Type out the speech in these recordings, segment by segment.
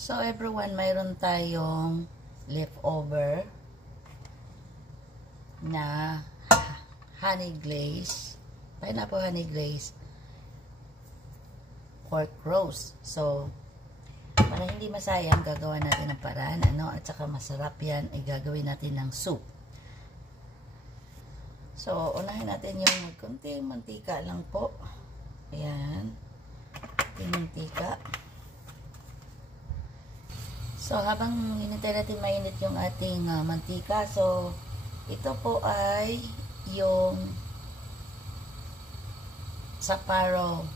So everyone, mayroon tayong leftover na honey glaze, pineapple honey glaze pork roast. So para hindi masayang, gagawa natin ng paraan, at saka masarap yan, ay gagawin natin ng soup. So unahin natin yung konting mantika lang po. Ayan, konting mantika. So, habang hinintay natin mainit yung ating mantika, so, ito po ay yung Sapporo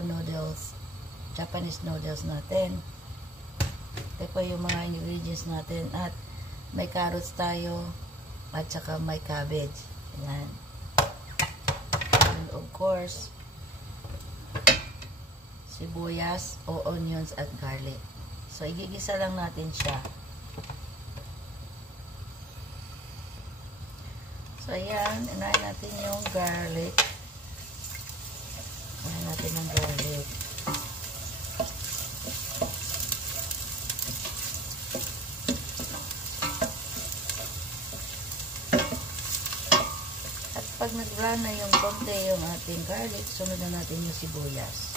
noodles, Japanese noodles natin. Ito po yung mga ingredients natin, at may carrots tayo, at saka may cabbage. Ayan. And of course, sibuyas o onions at garlic. So, igigisa lang natin siya. So, ayan. Inahin natin yung garlic. Inahin natin yung garlic. At pag nag-brown na yung konti yung ating garlic, sunod na natin yung sibuyas.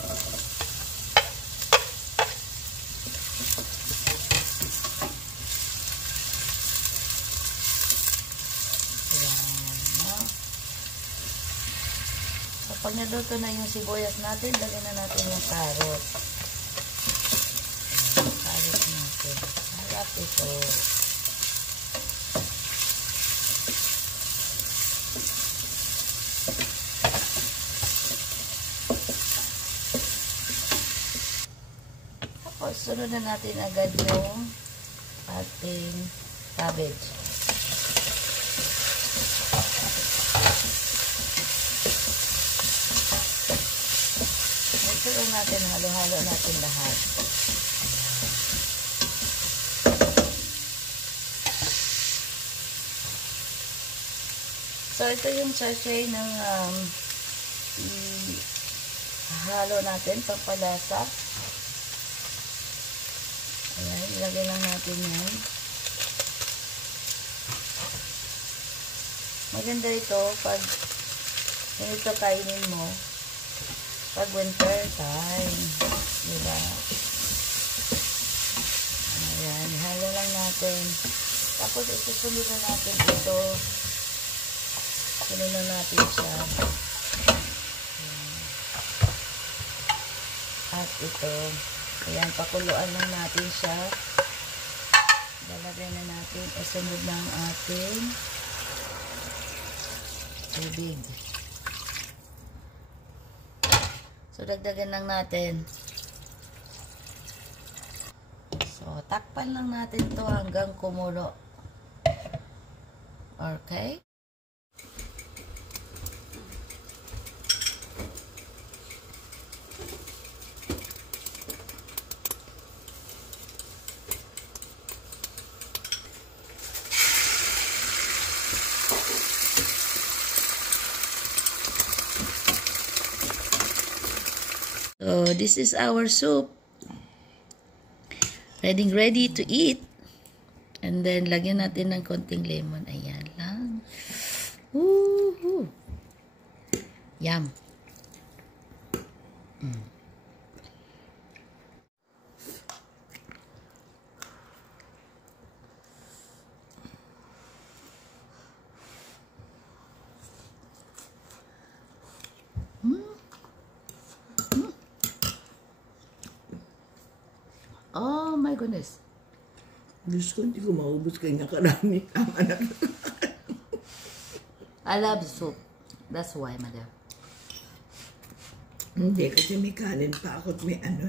Pag naluto na yung sibuyas natin, lagyan na natin yung carrot. Ayan, carrot natin. Harap ito. Tapos, sunod na natin agad yung ating cabbage. Ito natin, halo-halo natin lahat. So, ito yung sachet ng halo natin, pampalasa. Ayan, ilagay lang natin yan. Maganda ito pag ito kainin mo pag winter time, diba? Ayan, halo lang natin. Tapos isusunod na natin ito. Sunod na natin siya. Ayan. At ito, ayan, pakuluan lang natin siya. Lalagay na natin, isunod ng ating tubig. So, dagdagan lang natin. So, takpan lang natin to hanggang kumulo. Okay? So, this is our soup. Ready to eat. And then, lagyan natin ng konting lemon. Ayan lang. Woohoo! Yum! Oh my goodness. Diyos ko, hindi ko maubos kanya karami ang anak. I love soup. That's why, madam. Hindi, kasi may kanin pa ako at may ano.